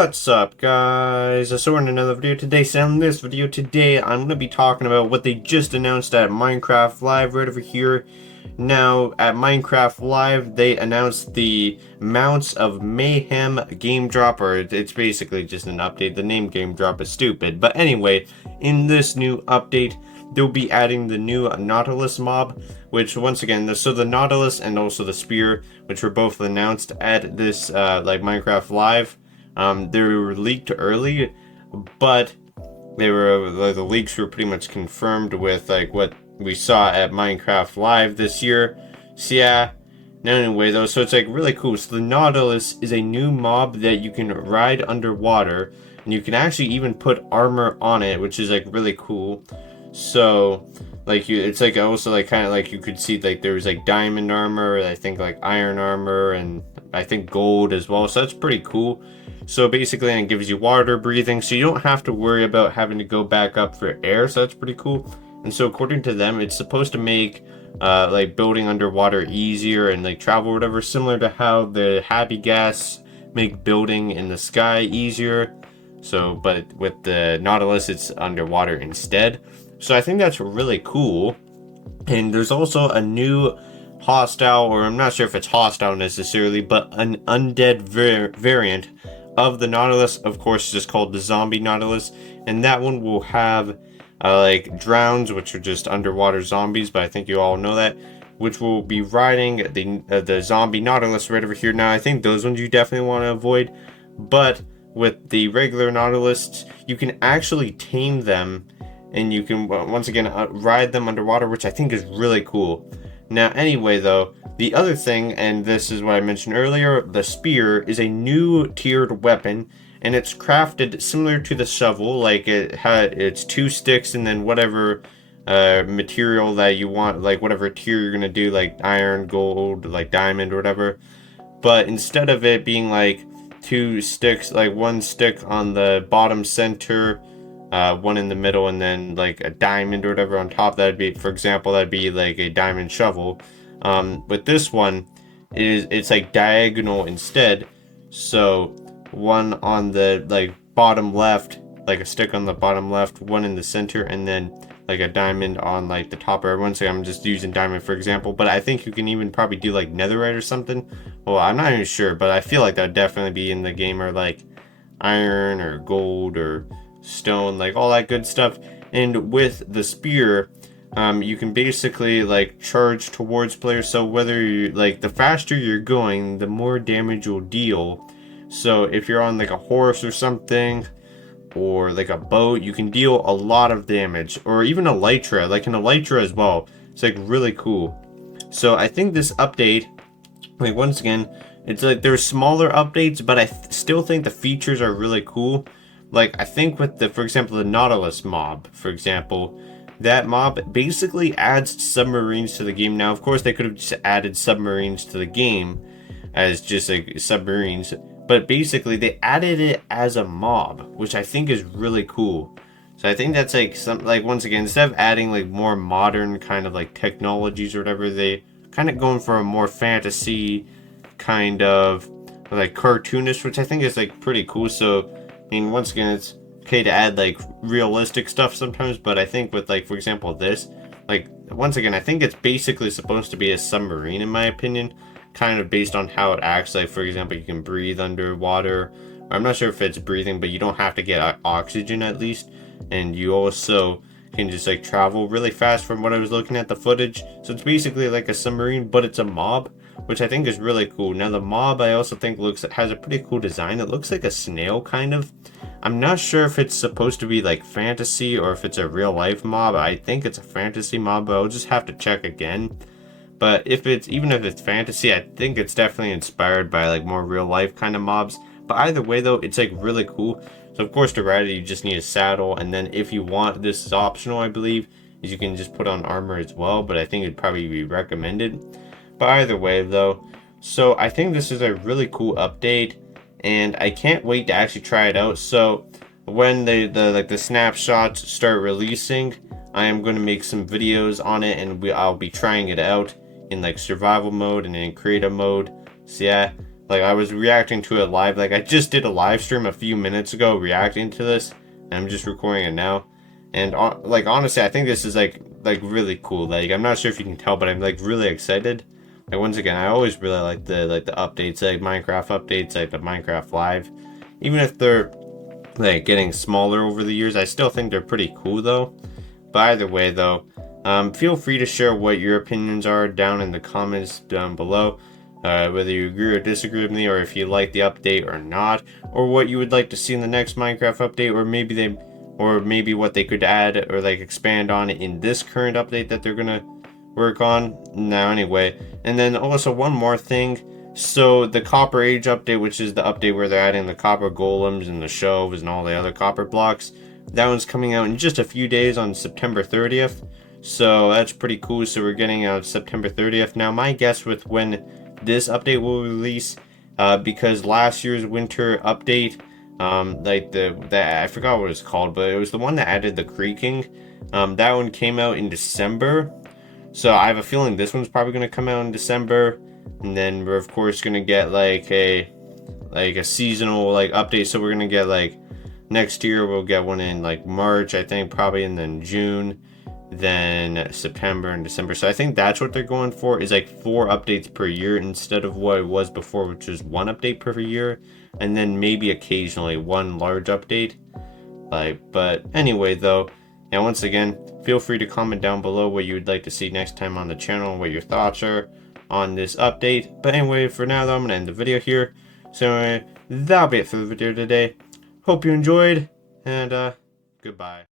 What's up, guys? So we're in another video today. So in this video today, I'm going to be talking about what they just announced at Minecraft Live right over here. Now, at Minecraft Live, they announced the mounts of Mayhem game drop, or it's basically just an update. The name game drop is stupid. But anyway, in this new update, they'll be adding the new Nautilus mob, which once again, so the Nautilus and also the Spear, which were both announced at this Minecraft Live. They were leaked early, but the leaks were pretty much confirmed with what we saw at Minecraft Live this year. So yeah, anyway though, so it's really cool. So the Nautilus is a new mob that you can ride underwater, and you can actually even put armor on it, which is really cool. So it's also kind of you could see there was diamond armor, I think iron armor, and I think gold as well. So that's pretty cool. So basically it gives you water breathing, so you don't have to worry about having to go back up for air. So that's pretty cool. And so according to them, it's supposed to make building underwater easier and travel or whatever, similar to how the happy gas make building in the sky easier. So but with the Nautilus, it's underwater instead. So I think that's really cool. And there's also a new hostile, or I'm not sure if it's hostile necessarily, but an undead variant of the Nautilus, of course, just called the Zombie Nautilus. And that one will have drowns, which are just underwater zombies, but I think you all know that, which will be riding the Zombie Nautilus right over here. Now I think those ones you definitely want to avoid, but with the regular Nautilus, you can actually tame them, and you can once again ride them underwater, which I think is really cool. Now anyway though, the other thing, and this is what I mentioned earlier, the Spear is a new tiered weapon, and it's crafted similar to the shovel. It's 2 sticks and then whatever material that you want, whatever tier you're gonna do, iron, gold, diamond or whatever. But instead of it being 2 sticks, 1 stick on the bottom center, 1 in the middle, and then a diamond or whatever on top, that'd be, for example, that'd be a diamond shovel. With this one, it's diagonal instead. So 1 on the bottom left, a stick on the bottom left, 1 in the center, and then a diamond on the top. Or once again, I'm just using diamond for example, but I think you can even probably do netherite or something. Well, I'm not even sure, but I feel that'd definitely be in the game, or iron or gold or stone, all that good stuff. And with the Spear, you can basically charge towards players. So whether you the faster you're going, the more damage you'll deal. So if you're on a horse or something, or a boat, you can deal a lot of damage. Or even elytra, an elytra as well. It's really cool. So I think this update, once again, it's there's smaller updates, but I still think the features are really cool. I think with for example, the Nautilus mob, for example, that mob basically adds submarines to the game. Now, of course, they could have just added submarines to the game as just submarines, but basically they added it as a mob, which I think is really cool. So I think that's once again, instead of adding more modern kind of technologies or whatever, they kind of going for a more fantasy kind of cartoonish, which I think is pretty cool. So I mean, once again, it's okay to add realistic stuff sometimes, but I think with for example this, once again, I think it's basically supposed to be a submarine in my opinion, kind of based on how it acts. For example, you can breathe underwater. I'm not sure if it's breathing, but you don't have to get oxygen at least, and you also can just travel really fast from what I was looking at the footage. So it's basically a submarine, but it's a mob, which I think is really cool. Now the mob, I also think has a pretty cool design. It looks like a snail kind of. I'm not sure if it's supposed to be fantasy or if it's a real life mob. I think it's a fantasy mob, but I'll just have to check again. But even if it's fantasy, I think it's definitely inspired by more real life kind of mobs. But either way though, it's really cool. So of course to ride it, you just need a saddle, and then if you want, this is optional I believe, is you can just put on armor as well, but I think it'd probably be recommended. But either way though, so I think this is a really cool update, and I can't wait to actually try it out. So when the snapshots start releasing, I am going to make some videos on it, and I'll be trying it out in survival mode and in creative mode. So yeah, Like, I was reacting to it live. Like, I just did a live stream a few minutes ago reacting to this, and I'm just recording it now. And like, honestly, I think this is like really cool. Like, I'm not sure if you can tell, but I'm like really excited. Like, once again, I always really like the updates, like Minecraft updates, like the Minecraft Live. Even if they're like getting smaller over the years, I still think they're pretty cool though. But either way though, feel free to share what your opinions are down in the comments down below. Whether you agree or disagree with me, or if you like the update or not, or what you would like to see in the next Minecraft update, or maybe what they could add or like expand on in this current update that they're gonna work on now anyway. And then also one more thing, so the Copper Age update, which is the update where they're adding the copper golems and the shelves and all the other copper blocks, that one's coming out in just a few days on September 30th. So that's pretty cool. So we're getting out September 30th. Now my guess with when this update will release, because last year's winter update, like I forgot what it's called, but it was the one that added the creaking. That one came out in December. So I have a feeling this one's probably going to come out in December, and then we're of course going to get like a seasonal like update. So we're going to get like next year we'll get one in like March, I think, probably, and then June, then September and December. So I think that's what they're going for, is like 4 updates per year instead of what it was before, which is 1 update per year, and then maybe occasionally 1 large update. Like, but anyway though, and once again, feel free to comment down below what you would like to see next time on the channel and what your thoughts are on this update. But anyway, for now though, I'm gonna end the video here. So anyway, that'll be it for the video today. Hope you enjoyed, and goodbye.